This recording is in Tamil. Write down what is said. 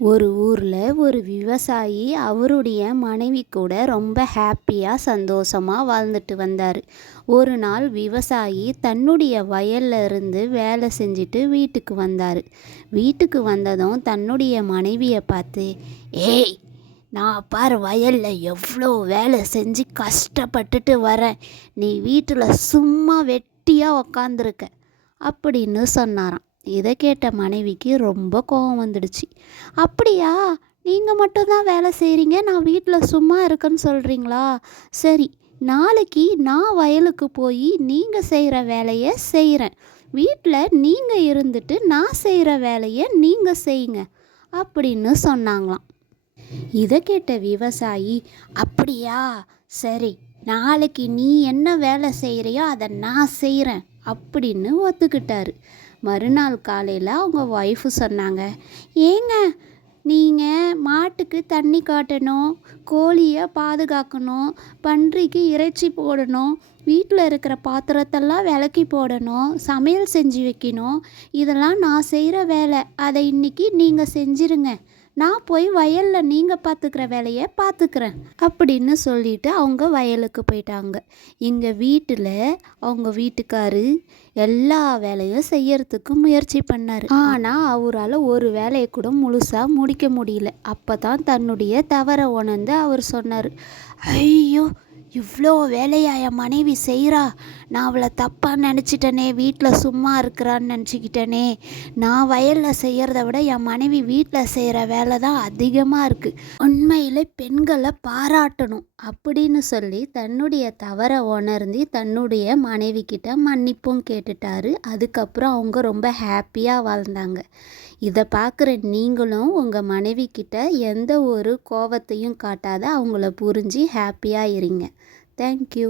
ஒரு ஊரில் ஒரு விவசாயி அவருடைய மனைவி கூட ரொம்ப ஹாப்பியாக சந்தோஷமாக வாழ்ந்துட்டு வந்தார். ஒரு நாள் விவசாயி தன்னுடைய வயல்ல இருந்து வேலை செஞ்சுட்டு வீட்டுக்கு வந்தார். வீட்டுக்கு வந்ததும் தன்னுடைய மனைவியை பார்த்து, ஏய், நான் பாரு வயல்ல எவ்வளோ வேலை செஞ்சு கஷ்டப்பட்டுட்டு வரேன், நீ வீட்டில் சும்மா வெட்டியாக உக்காந்துருக்க அப்படின்னு சொன்னாராம். இதை கேட்ட மனைவிக்கு ரொம்ப கோபம் வந்துடுச்சு. அப்படியா, நீங்கள் மட்டும்தான் வேலை செய்கிறீங்க, நான் வீட்டில் சும்மா இருக்கேன்னு சொல்கிறீங்களா? சரி, நாளைக்கு நான் வயலுக்கு போய் நீங்கள் செய்கிற வேலையை செய்கிறேன். வீட்டில் நீங்கள் இருந்துட்டு நான் செய்கிற வேலையை நீங்கள் செய்யுங்க அப்படின்னு சொன்னாங்களாம். இதை கேட்ட விவசாயி, அப்படியா, சரி, நாளைக்கு நீ என்ன வேலை செய்கிறியோ அதை நான் செய்கிறேன் அப்படின்னு ஒத்துக்கிட்டாரு. மறுநாள் காலையில் அவங்க ஒய்ஃபு சொன்னாங்க, ஏங்க, நீங்கள் மாட்டுக்கு தண்ணி காட்டணும், கோழியை பாதுகாக்கணும், பன்றிக்கு இறைச்சி போடணும், வீட்டில் இருக்கிற பாத்திரத்தெல்லாம் விளக்கி போடணும், சமையல் செஞ்சு வைக்கணும், இதெல்லாம் நான் செய்கிற வேலை. அதை இன்னைக்கு நீங்கள் செஞ்சிருங்க, நான் போய் வயலில் நீங்கள் பார்த்துக்கிற வேலையை பார்த்துக்கிறேன் அப்படின்னு சொல்லிட்டு அவங்க வயலுக்கு போயிட்டாங்க. இங்கே வீட்டில் அவங்க வீட்டுக்காரு எல்லா வேலையும் செய்யறதுக்கு முயற்சி பண்ணார். ஆனால் அவரால் ஒரு வேலையை கூட முழுசாக முடிக்க முடியல. அப்போ தான் தன்னுடைய தவறை உணர்ந்து அவர் சொன்னார், ஐயோ, இவ்வளோ வேலையா என் மனைவி செய்கிறா, நான் அவளை தப்பாக நினச்சிட்டனே, வீட்டில் சும்மா இருக்கிறான்னு நினச்சிக்கிட்டனே, நான் வயலில் செய்கிறத விட என் மனைவி வீட்டில் செய்கிற வேலை தான் அதிகமாக இருக்குது, உண்மையிலே பெண்களை பாராட்டணும் அப்படின்னு சொல்லி தன்னுடைய தவறை உணர்ந்து தன்னுடைய மனைவி கிட்ட மன்னிப்பும் கேட்டுட்டாரு. அதுக்கப்புறம் அவங்க ரொம்ப ஹாப்பியாக வாழ்ந்தாங்க. இதை பார்க்குற நீங்களும் உங்கள் மனைவி கிட்ட எந்த ஒரு கோபத்தையும் காட்டாத அவங்கள புரிஞ்சு ஹாப்பியாக இருங்க. தேங்க்யூ.